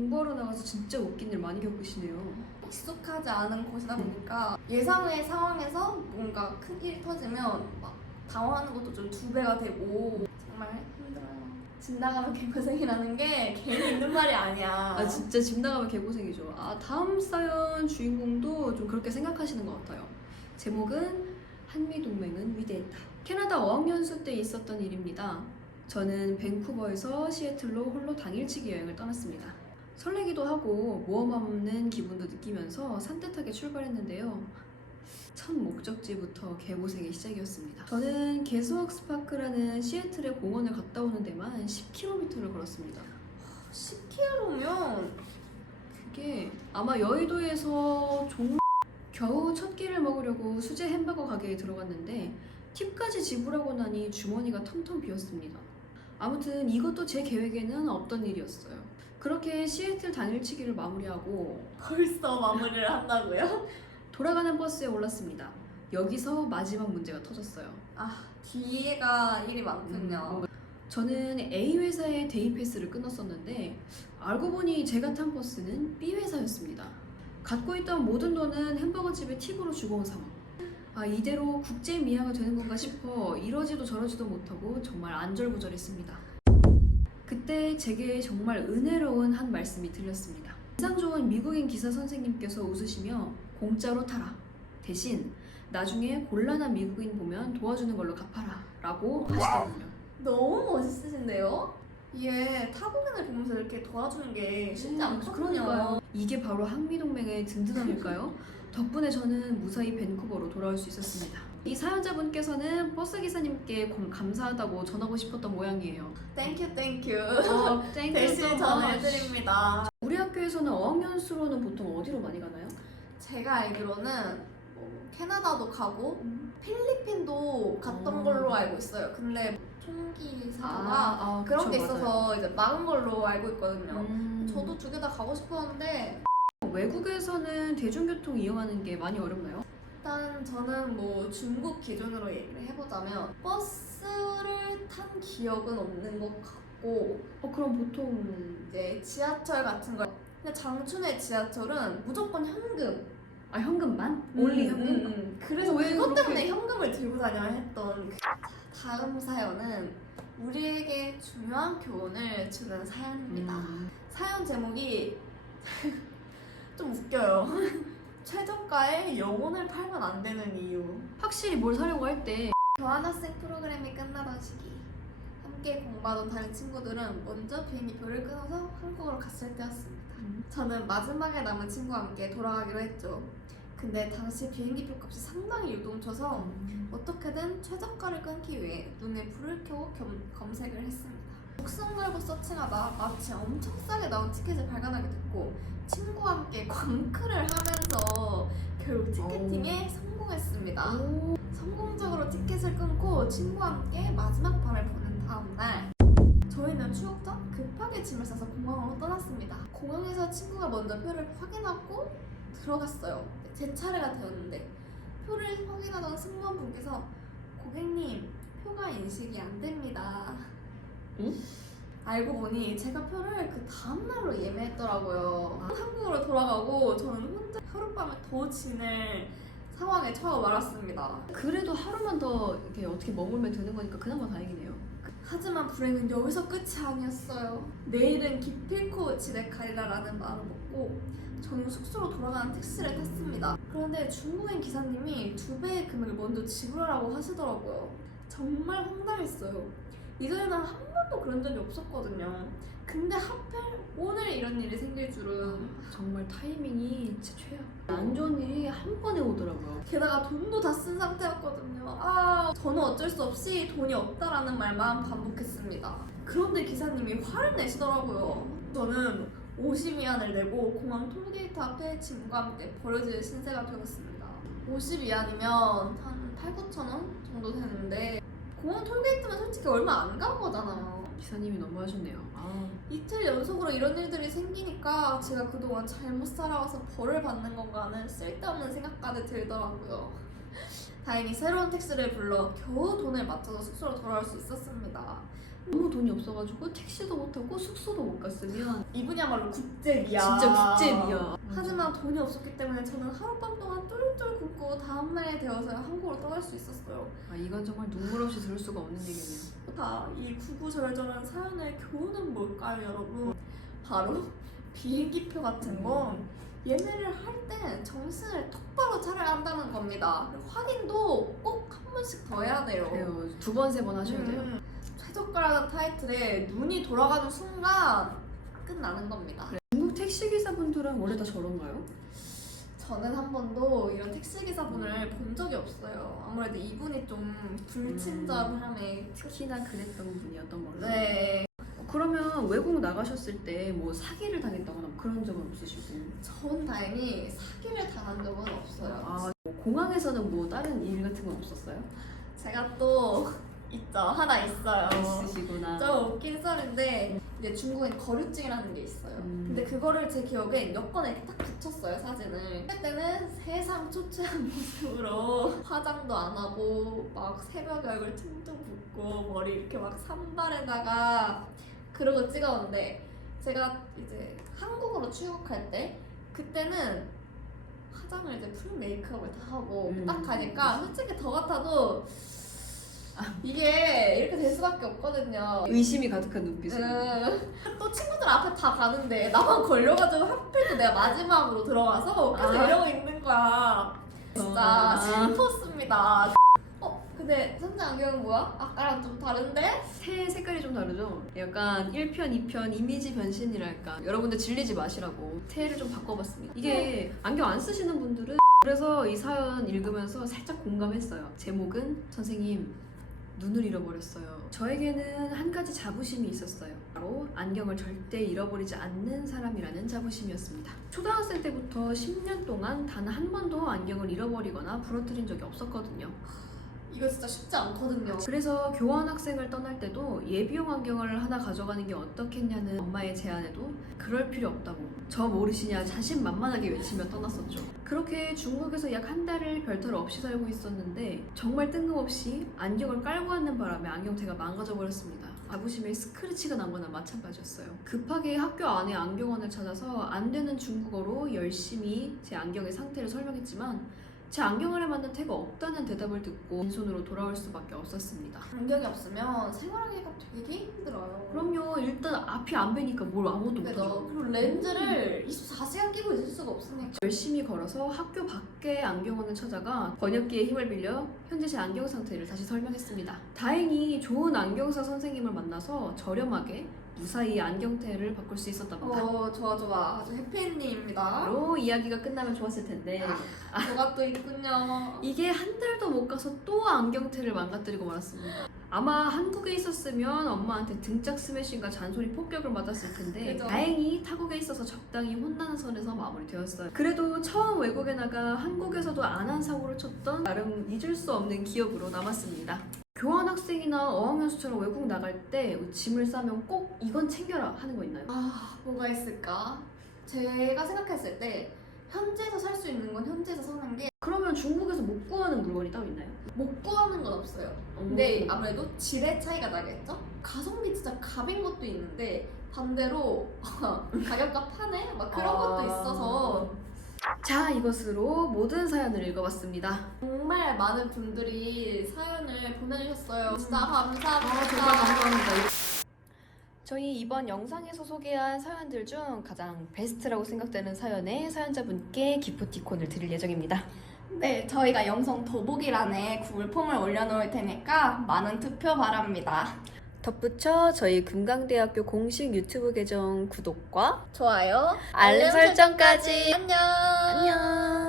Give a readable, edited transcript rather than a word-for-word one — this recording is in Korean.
공부하러 나가서 진짜 웃긴 일 많이 겪으시네요. 익숙하지 않은 곳이다 보니까 예상의 상황에서 뭔가 큰 일이 터지면 막 당황하는 것도 좀 2배가 되고 정말 힘들어요. 집 나가면 개고생이라는 게 괜히 있는 말이 아니야. 아 진짜 집 나가면 개고생이죠. 다음 사연 주인공도 좀 그렇게 생각하시는 것 같아요. 제목은 한미동맹은 위대했다. 캐나다 어학연수 때 있었던 일입니다. 저는 밴쿠버에서 시애틀로 홀로 당일치기 여행을 떠났습니다. 설레기도 하고 모험 없는 기분도 느끼면서 산뜻하게 출발했는데요. 첫 목적지부터 개고생의 시작이었습니다. 저는 게스웍스 파크라는 시애틀의 공원을 갔다 오는 데만 10km를 걸었습니다. 10km면 그게 아마 여의도에서 겨우 첫 끼를 먹으려고 수제 햄버거 가게에 들어갔는데 팁까지 지불하고 나니 주머니가 텅텅 비었습니다. 아무튼 이것도 제 계획에는 없던 일이었어요. 그렇게 시애틀 당일치기를 마무리하고 벌써 마무리를 한다고요? 돌아가는 버스에 올랐습니다. 여기서 마지막 문제가 터졌어요. 뒤에가 일이 많군요. 저는 A 회사의 데이 패스를 끊었었는데 알고 보니 제가 탄 버스는 B 회사였습니다. 갖고 있던 모든 돈은 햄버거 집에 팁으로 주고 온 상황. 이대로 국제 미아가 되는 건가 싶어 이러지도 저러지도 못하고 정말 안절부절했습니다. 그때 제게 정말 은혜로운 한 말씀이 들렸습니다. 인상 좋은 미국인 기사 선생님께서 웃으시며 공짜로 타라. 대신 나중에 곤란한 미국인 보면 도와주는 걸로 갚아라 라고 하시더군요. 너무 멋있으신데요? 이게 타국인을 보면서 이렇게 도와주는 게 쉽지 않거든요. 그러니까요. 이게 바로 한미동맹의 든든함일까요? 덕분에 저는 무사히 밴쿠버로 돌아올 수 있었습니다. 이 사연자분께서는 버스 기사님께 감사하다고 전하고 싶었던 모양이에요. 땡큐. Thank you 대신 so much. 전해드립니다. 우리 학교에서는 어학연수로는 보통 어디로 많이 가나요? 제가 알기로는 캐나다도 가고 필리핀도 갔던 어. 걸로 알고 있어요. 근데 총기 사고가 그런 그쵸, 게 있어서 맞아요. 이제 막은 걸로 알고 있거든요. 저도 2개 다 가고 싶었는데 외국에서는 대중교통 이용하는 게 많이 어렵나요? 일단 저는 뭐 중국 기준으로 얘기를 해보자면 버스를 탄 기억은 없는 것 같고 그럼 보통 이제 지하철 같은 거 근데 장춘의 지하철은 무조건 현금 현금만? 올리 현금? 그래서 왜 그것 그렇게- 때문에 현금을 들고 다녀야 했던 다음 사연은 우리에게 중요한 교훈을 주는 사연입니다. 사연 제목이 좀 웃겨요. 최저가에 영혼을 팔면 안 되는 이유. 확실히 뭘 사려고 할 때 교환학생 프로그램이 끝나던 시기 함께 공부하던 다른 친구들은 먼저 비행기표를 끊어서 한국으로 갔을 때였습니다. 저는 마지막에 남은 친구와 함께 돌아가기로 했죠. 근데 당시 비행기표 값이 상당히 요동쳐서 어떻게든 최저가를 끊기 위해 눈에 불을 켜고 검색을 했습니다. 목숨 걸고 서칭하다 마치 엄청 싸게 나온 티켓을 발견하게 됐고 친구와 함께 광클을 하면서 결국 티켓팅에 성공했습니다. 성공적으로 티켓을 끊고 친구와 함께 마지막 밤을 보낸 다음 날 저희는 추억전 급하게 짐을 싸서 공항으로 떠났습니다. 공항에서 친구가 먼저 표를 확인하고 들어갔어요. 제 차례가 되었는데 표를 확인하던 승무원분께서 고객님 표가 인식이 안 됩니다. 응? 알고 보니 제가 표를 그 다음날로 예매했더라고요. 한국으로 돌아가고 저는 혼자 하룻밤을 더 지낼 상황에 처해 말았습니다. 그래도 하루만 더 이렇게 어떻게 머물면 되는 거니까 그나마 다행이네요. 하지만 불행은 여기서 끝이 아니었어요. 내일은 기필코 집에 가리라라는 마음을 먹고 저는 숙소로 돌아가는 택시를 탔습니다. 그런데 중국인 기사님이 2배의 금액을 먼저 지불하라고 하시더라고요. 정말 황당했어요. 이전에는 한 번도 그런 적이 없었거든요. 근데 하필 오늘 이런 일이 생길 줄은. 정말 타이밍이 진짜 최악. 안 좋은 일이 한 번에 오더라고요. 게다가 돈도 다 쓴 상태였거든요. 저는 어쩔 수 없이 돈이 없다라는 말만 반복했습니다. 그런데 기사님이 화를 내시더라고요. 저는 50위안을 내고 공항 톨게이트 앞에 짐과 함께 버려질 신세가 되었습니다. 50위안이면 한 8,000~9,000원 정도 되는데 공항 톨게이트면 솔직히 얼마 안 간 거잖아요. 기사님이 너무 하셨네요. 이틀 연속으로 이런 일들이 생기니까 제가 그동안 잘못 살아와서 벌을 받는 건가 하는 쓸데없는 생각까지 들더라고요. 다행히 새로운 택시를 불러 겨우 돈을 맞춰서 숙소로 돌아올 수 있었습니다. 너무 돈이 없어가지고 택시도 못 타고 숙소도 못 갔으면 이분이야말로 국제비야. 진짜 국제비야. 하지만 돈이 없었기 때문에 저는 하룻밤 동안 똘똘 굶고 다음날에 되어서야 한국으로 떠날 수 있었어요. 아, 이건 정말 눈물 없이 들을 수가 없는 얘기네요. 이 구구절절한 사연의 교훈은 뭘까요, 여러분? 바로 비행기표 같은 건 예매를 할 땐 정신을 똑바로 차려야 한다는 겁니다. 그리고 확인도 꼭 한 번씩 더 해야 돼요. 그래요. 두 번, 세 번 하셔야 돼요. 최저가라는 타이틀에 눈이 돌아가는 순간 끝나는 겁니다. 중국 택시기사분들은 원래 다 저런가요? 저는 한 번도 이런 택시기사분을 본 적이 없어요. 아무래도 이분이 좀 불친절함에 특히나 그랬던 분이었던 걸로. 네. 그러면 외국 나가셨을 때 뭐 사기를 당했다거나 그런 적은 없으시고? 전 다행히 사기를 당한 적은 없어요. 아, 뭐 공항에서는 뭐 다른 일 같은 건 없었어요? 제가 또 있죠. 하나 있어요. 있으시구나. 좀 웃긴 썰인데 이제 중국엔 거류증이라는 게 있어요. 근데 그거를 제 기억에 여권에 이렇게 딱 붙였어요, 사진을. 그때는 세상 초췌한 모습으로 화장도 안 하고 막 새벽에 얼굴 퉁퉁 붓고 머리 이렇게 막 산발에다가 그러고 찍었는데 제가 이제 한국으로 출국할 때 그때는 화장을 이제 풀 메이크업을 다 하고 딱 가니까 솔직히 저 같아도 이게 이렇게 될 수밖에 없거든요. 의심이 가득한 눈빛으로. 또 친구들 앞에 다 가는데 나만 걸려가지고 하필 또 내가 마지막으로 들어가서 계속 이러고 있는 거야. 진짜 슬펐습니다. 근데 선재 안경은 뭐야? 아까랑 좀 다른데? 새 색깔이 좀 다르죠? 약간 1편, 2편 이미지 변신이랄까. 여러분들 질리지 마시라고 새를 좀 바꿔봤습니다. 이게 안경 안 쓰시는 분들은 그래서 이 사연 읽으면서 살짝 공감했어요. 제목은 선생님 눈을 잃어버렸어요. 저에게는 한 가지 자부심이 있었어요. 바로 안경을 절대 잃어버리지 않는 사람이라는 자부심이었습니다. 초등학생 때부터 10년 동안 단 한 번도 안경을 잃어버리거나 부러뜨린 적이 없었거든요. 이거 진짜 쉽지 않거든요. 그래서 교환학생을 떠날 때도 예비용 안경을 하나 가져가는 게 어떻겠냐는 엄마의 제안에도 그럴 필요 없다고 저 모르시냐 자신만만하게 외치며 떠났었죠. 그렇게 중국에서 약 한 달을 별탈 없이 살고 있었는데 정말 뜬금없이 안경을 깔고 왔는 바람에 안경테가 망가져 버렸습니다. 자부심에 스크래치가 난 거나 마찬가지였어요. 급하게 학교 안에 안경원을 찾아서 안 되는 중국어로 열심히 제 안경의 상태를 설명했지만 제 안경알에 맞는 태가 없다는 대답을 듣고 빈손으로 돌아올 수밖에 없었습니다. 안경이 없으면 생활하기가 되게 힘들어요. 그럼요. 일단 앞이 안 뵈니까 뭘 아무것도 그죠. 못하죠. 그리고 렌즈를 24시간 끼고 있을 수가 없으니까. 열심히 걸어서 학교 밖에 안경원을 찾아가 번역기의 힘을 빌려 현재 제 안경 상태를 다시 설명했습니다. 다행히 좋은 안경사 선생님을 만나서 저렴하게 무사히 안경테를 바꿀 수 있었답니다. 좋아. 아주 해피엔딩입니다. 바로 이야기가 끝나면 좋았을 텐데 뭐가 또 있군요. 이게 한 달도 못 가서 또 안경테를 망가뜨리고 말았습니다. 아마 한국에 있었으면 엄마한테 등짝 스매싱과 잔소리 폭격을 맞았을 텐데 그죠. 다행히 타국에 있어서 적당히 혼나는 선에서 마무리되었어요. 그래도 처음 외국에 나가 한국에서도 안 한 사고를 쳤던 나름 잊을 수 없는 기억으로 남았습니다. 교환학생이나 어학연수처럼 외국 나갈 때 짐을 싸면 꼭 이건 챙겨라 하는 거 있나요? 뭐가 있을까? 제가 생각했을 때 현지에서 살 수 있는 건 현지에서 사는 게 못 그러면 중국에서 못 구하는 물건이 따로 있나요? 구하는 건 없어요. 근데 아무래도 질의 차이가 나겠죠? 가성비 진짜 갑인 것도 있는데 반대로 가격과 파네? 막 그런 것도 있어서 자, 이것으로 모든 사연을 읽어봤습니다. 정말 많은 분들이 사연을 보내주셨어요. 진짜 감사합니다. 정말 감사합니다. 저희 이번 영상에서 소개한 사연들 중 가장 베스트라고 생각되는 사연에 사연자분께 기프티콘을 드릴 예정입니다. 네, 저희가 영상 더보기란에 구글 폼을 올려놓을 테니까 많은 투표 바랍니다. 덧붙여 저희 금강대학교 공식 유튜브 계정 구독과 좋아요, 알림 설정까지. 안녕. 안녕.